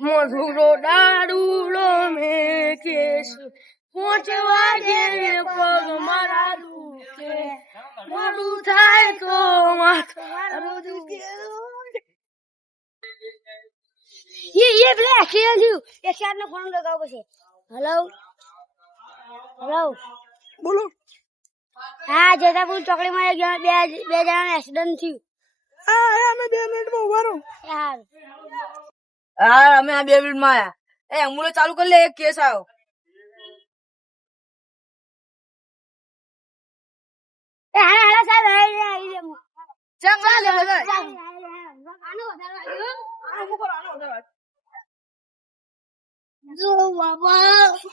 મધુરો દારૂડો મેં કેસ 5 વાગે પગ મારા દુખે મોડું થાય તો માથું દુખે ये ब्लैक खेल यू ये शायद ने फोन लगाओ बसे हेलो हेलो बोलो हाँ जेठापुर ચોકડી માં બે જણા એક્સિડન્ટ થયું હા અમે 2 મિનિટ માં ઉભા રહો યાર હા અમે આ 2 મિનિટ માં આયા એ એમ્બ્યુલન્સ ચાલુ કરી લે એક કેસ આવ્યો એ હાલા સાહેબ આવી ચંગા લે બધા આનો વધારે આનો વધારે જો બાબા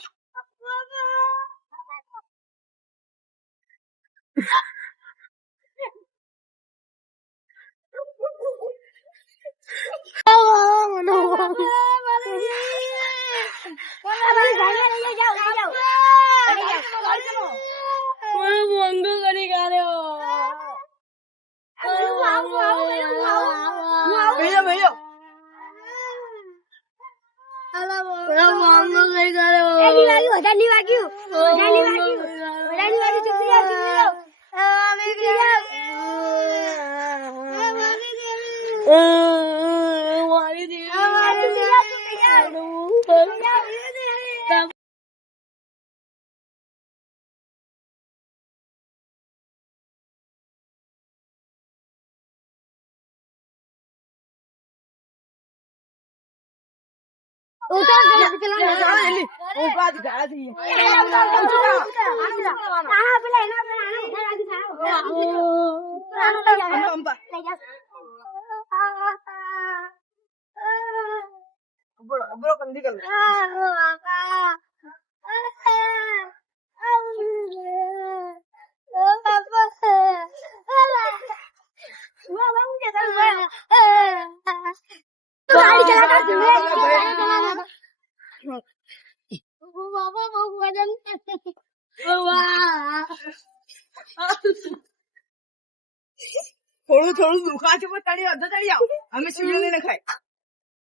થોડું દુખા છે ચડી જાઓ અમે સીડીઓ લઈને ખાય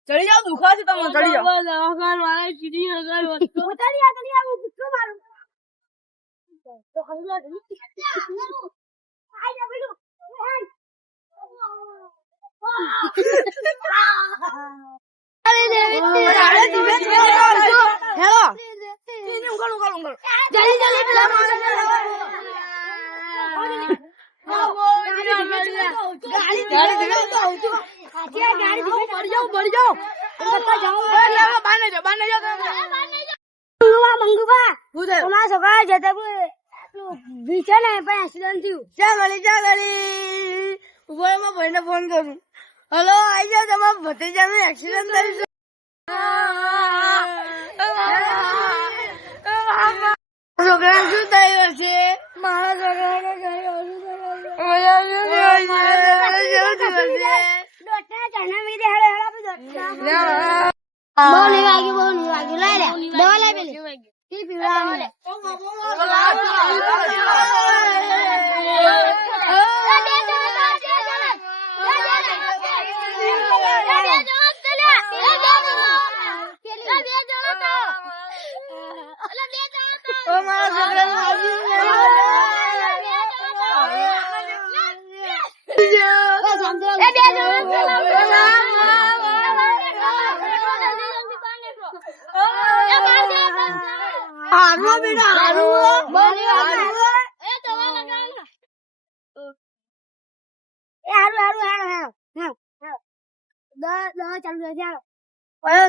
ચડી જાઓ દુખા છે તમે ચડી જાઓ દવાખાન વાળા સીડી નગર ઉતારી આવો ગુસ્સો મારું તો ખરીદવા આઈ જા બેટો અરે ધીમે હેલો ઉંગળ જલ્દી પેલા ફોન કરું હલો આઈ જાવ તમારા ભત્રીજાને એક્સિડન્ટ થયું છોકરા શું થયું છે મારા છોકરાને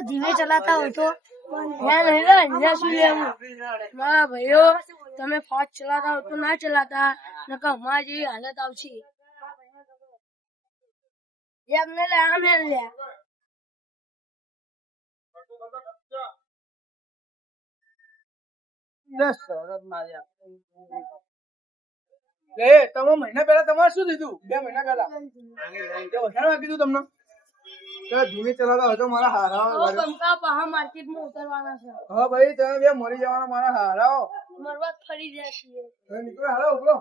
ધીમે ચલાતા હોય તો ભાઈઓ તમે ફાસ્ટ ચલાતા હો તો ના ચલાતા નકર અમારી જેવી હાલત આવશે એમને લે આમે લે તમે મહિના પહેલા તમારે શું લીધું 2 મહિના પહેલા વધારે કીધું તમને ધીમે ચલાવતા હોય તો મારા હારા માર્કેટમાં ઉતરવાના છે હા ભાઈ તમે બે મરી જવાના મારા હારાઓ મરવા ફરી જાય છે નીકળો હાલો ઉભરો